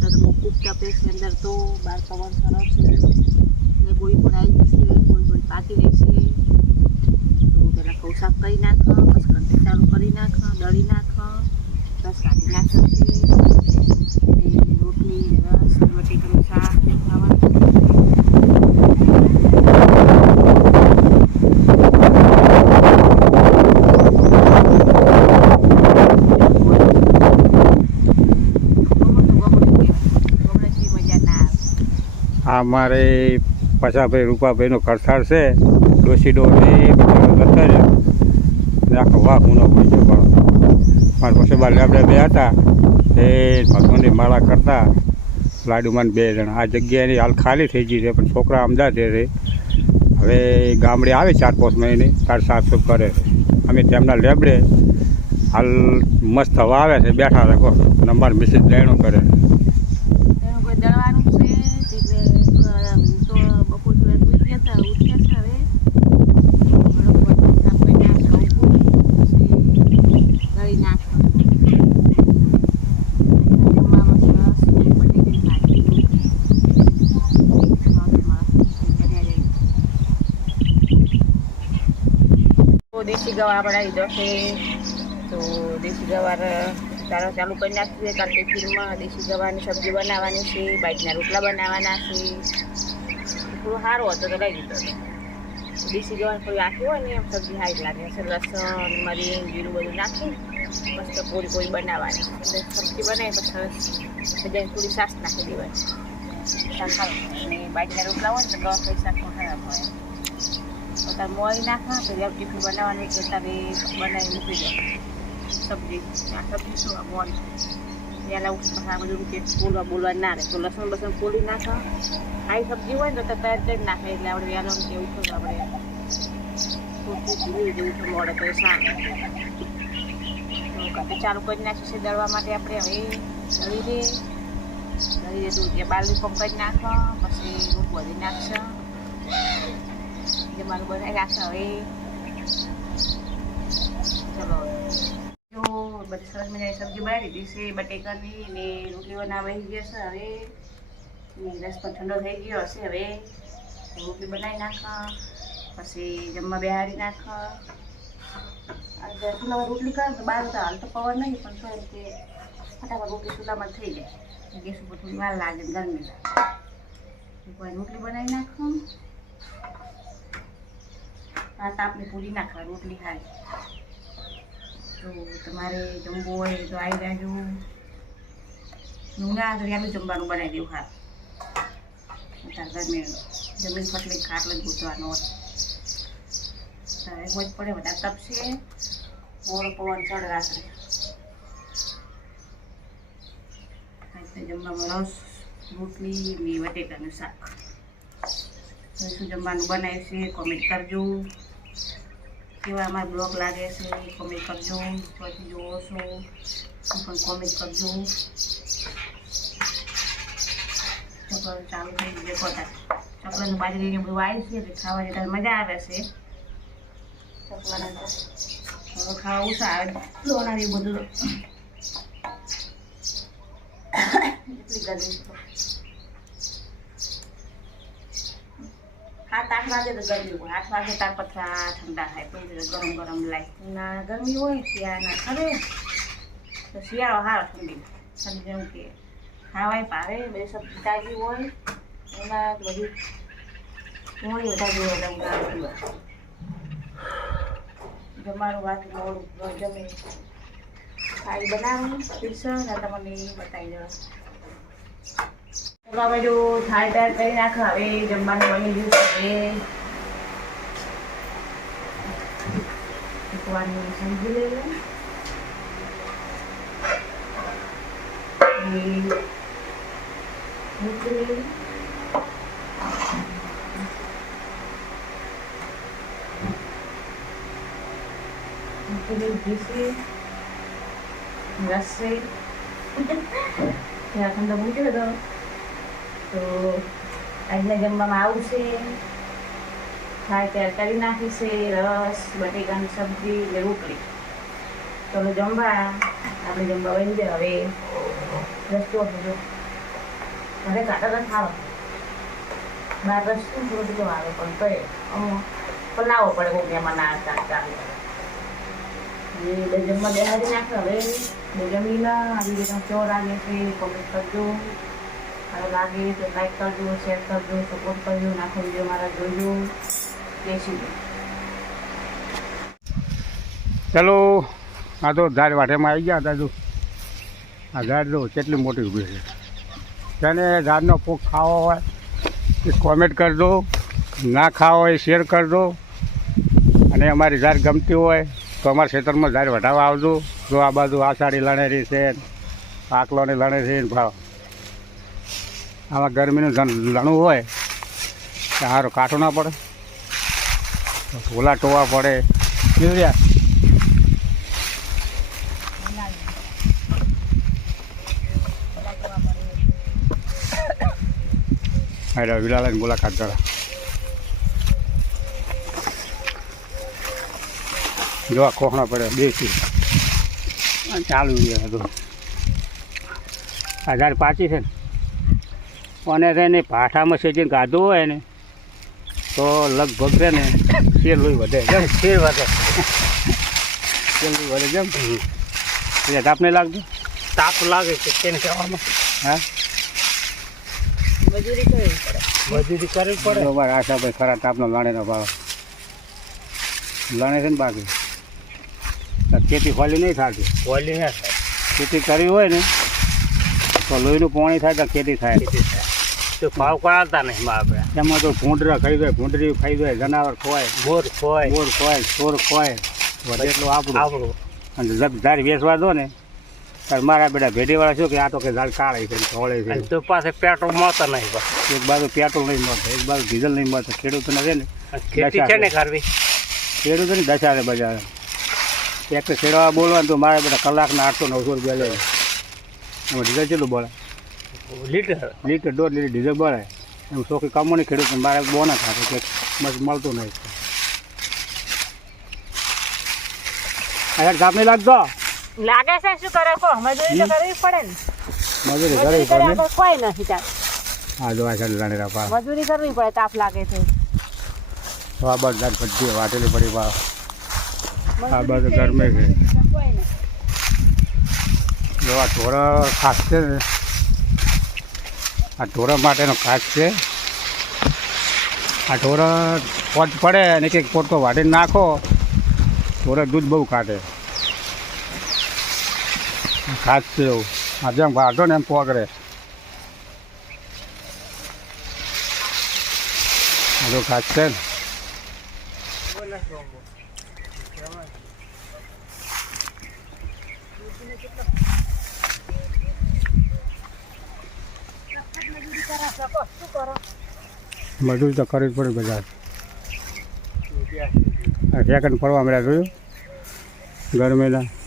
તો ખૂબ તપે છે અંદર, તો બહાર પવન સરસ છે ને ગોળી પણ આવી જશે, ગોળી પાકી રહેશે. તો પહેલાં ઘઉં સાફ કરી નાખો, પછી કંઠી ચાલુ કરી નાખો, દળી નાખો, રસ કાઢી નાખો છે ને રોટલી રસ બટેકાનું શાક ને ખાવાનું. અમારે પછાભાઈ રૂપાભાઈનો ખરસાર છે, ડોસીડો ને કરતા છે ને આખો વાઘ ઊનો પડી ગયો મારો. મારા પછાબા લેબડે બે હતા એ ભગવાનની માળા કરતા લાડુમાં 2 જણા. આ જગ્યાની હાલ ખાલી થઈ ગઈ છે, પણ છોકરા અમદાવાદ રહે. હવે ગામડે આવે 4-5 મહિને તાર સાફ કરે છે. અમે તેમના લેબડે હાલ મસ્ત હવા આવે છે, બેઠા રાખો નંબર મિસિસ લેણો કરે. દેશી ગવાર બનાવી દો છે, તો દેશી ગવાર ચાલુ કરી નાખીએ. કારણ કે ખીરમાં દેશી ગવારની સબ્જી બનાવવાની છે, બાજરીના રોટલા બનાવવાના છે. થોડું સારું હતું તો લઈ લીધો હતો. દેશી ગવાર થોડી આખી હોય ને એમ સબ્જી સારી લાગે છે. લસણ મરી જીરું બધું નાખી મસ્ત કોરી બનાવવાની. એટલે સબ્જી બનાવી પછી બજાને થોડી સાસ નાખી દેવાની, શાક ખાવું. અને બાજરીના રોટલા હોય ને તો ગવા કોઈ શાકમાં ખરાબ હોય. તાર મોરી નાખવા તો ટિફિન બનાવવાની કે તારે બનાવી મૂકી દો સબ્જી. આ સબ્જી શું મોરી પહેલાં ઉઠી પછી આ બધું કે બોલવા ના રહે. તો લસણ બસણ ફોલી નાખવા. આવી સબ્જી હોય ને તો તૈયાર કરી નાખે, એટલે આપણે વહેલો કે ઉઠો તો આપણે થોડું ધીરે જેવું તો મળે તો સારું. તો ચાલુ કરી નાખીશું છે દળવા માટે. આપણે હવે દળી દે દૂધ કે બાલવી પંપ કરી નાખો, પછી દૂધ બધી નાખશે. જમવાનું બનાવી રાખશે. હવે ચલો જો બધી સરસ મજાની સબ્જી બનાવી દીધી છે બટેકાની ને રોટલી બનાવી જશે. હવે રસ પણ ઠંડો થઈ ગયો હશે. હવે રોટલી બનાવી નાખો, પછી જમવા બેહાડી નાખો. ચૂલામાં રોટલી કરે તો બહાર તો હાલ તો પવન નહીં, પણ તો એમ કે ફટાફટ રોટલી ચૂલામાં થઈ જાય. ગેસ ઉપર થોડી વાર લાગે, ગરમી લાગે. રોટલી બનાવી નાખો. આ તાપની પૂરી નાખવા રોટલી ખાય. તો તમારે જમવું હોય તો આવી જાજો. ના તો યાદ જમવાનું બનાવી દેવું. હા અત્યારે ગરમી જમીન પતલી ખાટલો જ ગોતવાનો હોય. તારે હોજ પડે બધા તપશે. મોડો પવન ચડ રાત્રે. જમવામાં રસ રોટલી ને બટેકાનું શાક. શું જમવાનું બનાવે છે કોમેન્ટ કરજો. કેવા અમારા બ્લોગ લાગે છે કોમેન્ટ કરજો. પછી જોવો છો પણ કોમેન્ટ કરજો. ચોકલેટ ચાલુ થઈ ગયું દેખોતા. ચોકલેટનું બાજરીને બધું આવ્યું છે એટલે ખાવાની ત્યારે મજા આવે છે. ચોકલેટ હવે ખાવા ઓછા આવે લોણાવી બધું એટલી ગરમી. 7-8 વાગે તો ગરમી હોય. 8 વાગે તાર પથરા ઠંડા થાય તો ગરમ ગરમ લાય. ના ગરમી હોય શિયાળાના ખરે તો શિયાળો સારો ઠંડી જેવું કે ખાવાય ભાવે. બધી સબ્જી તાજી હોય એમાં બધી મોડી વધારે જમવાનું વાત મોડું જમે સારી બનાવવાનું પીરસણ ને તમને બતાવી દેવા. અમે જો થાળી તૈયાર કરી નાખો. હવે જમવાનું બની ગયું છે. એકવાની સમજી લઈએ. રસ છે ઠંડો મૂકી દો. તો આજના જમવામાં આવું છે. થાળી તૈયાર કરી નાખી છે. રસ બટેકાની સબ્જી ને રોટલી. ચલો જમવા. આપણે જમવા બની જાય. હવે રસ્તો હતો ઘરે કાઢો તો સારો બહાર રસ શું થોડું આવે પણ તો પલાવો પડે ઊંઘ્યામાં ના ચાલે એ ડઝનમાં બેહાડી નાખે હવે જમીના આવી રીતના ચોર આવે છે કોમેન્ટ કરજો સારું લાગે તો લાઈક કરજો શેર કરજો સપોર્ટ કરજો નાખો વિડીયો મારા જોજો બેસી ચાલો આ તો ઝાડ વાટેમાં આવી ગયા દાદુ આ ઝાડ જો કેટલી મોટી ઊભી છે તેને ઝાડનો ફૂક ખાવો હોય એ કોમેન્ટ કરજો ના ખાવો હોય શેર કરજો અને અમારી ઝાડ ગમતી હોય તો અમારા ખેતરમાં ઝાડ વટાવવા આવજો જો આ બાજુ આષાઢી લણેરી છે આકલોની લણેરી ભાવ આમાં ગરમીનું લણવું હોય તો સારું કાઠું ના પડે ઓલા ટોવા પડે કેવડ્યા હા વિલાલાની મુલાકાત કરો જોવા કોખણા પડે બેસી ચાલુ હતું આ ઝાડ પાછી છે ને અને તેને ભાઠામાં સેજીને ગાધું હોય ને તો લગભગ છે ને શેર લોહી વધે જેમ શેર વધે શેર લોહી વધે જેમ એટલે તાપ નહીં લાગતું તાપ લાગે છે તેને કહેવામાં હા મજૂરી કરવી પડે અમારે આશા ભાઈ ખરા તાપનો લાણેનો ભાવ લણે છે ને બાકી ખેતી ખોલી નહીં થતી બોલી ના થાય ખેતી કરવી હોય ને તો લોહીનું પાણી થાય તો ખેતી થાય તો ભાવ કરાતા નહીં માં આપણે એમાં તો ભૂંડરા ખાઈ જાય ભૂંડરી ખાઈ જાય જનાવર ખોવાય મોર ખોય મોર ખોવાય ચોર ખોવાય વધે એટલું આપણું આપણું અને જબ ઝાડ વેચવા દો ને ત્યારે મારા બેટા ભેડીવાળા શું કે આ તો કે ઝાડ કાળે છે ધોળે છે અને તો પાસે પેટ્રોલ મળતા નહીં બસ એક બાજુ પેટ્રોલ નહીં મળતું એક બાજુ ડીઝલ નહીં મળતું ખેડૂતોને છે ને ખેતી છે ને કરવી ખેડૂતોની દશા છે બજાર એક તો ખેડવા બોલવાનું તો મારા બેટા કલાકના 800-900 રૂપિયા લે એમાં ડીઝલ કેટલું બોલે લીટર લીટર 1.5 લીટર ડીઝલ બોલે એમ ચોખ્ખી કમોની ખેડૂત મારે બોનસ આપે કે બસ મળતું નહીં ઝાપ નહીં લાગતો લાગે છે શું કરે કો મજૂરી તો કરવી પડે ને મજૂરી મજૂરી કરે કર્યા વગર કોઈ નથી ચાલ હા જો આ સાઈડ લાણેરા પા મજૂરી કરવી પડે તાપ લાગે છે તો આ બાજુ ઝાડ પડી વાટેલી પડી પા આ બાજુ મજૂરી ગરમે છે કોઈ નથી જો આ ઢોરા ખાસ છે ને આ ઢોરા માટેનો ખાસ છે આ ઢોરા પોટ પડે અને કંઈક પોટકો વાટીને નાખો ઢોરા દૂધ બહુ કાઢે ખાસ છે એવું આ જેમ વાઢો ને એમ પોગરે આ તો ખાસ છે ને મજૂરી તો કરવી જ પડે બધા સેકન્ડ પડવા મળ્યા જોયું ગરમીના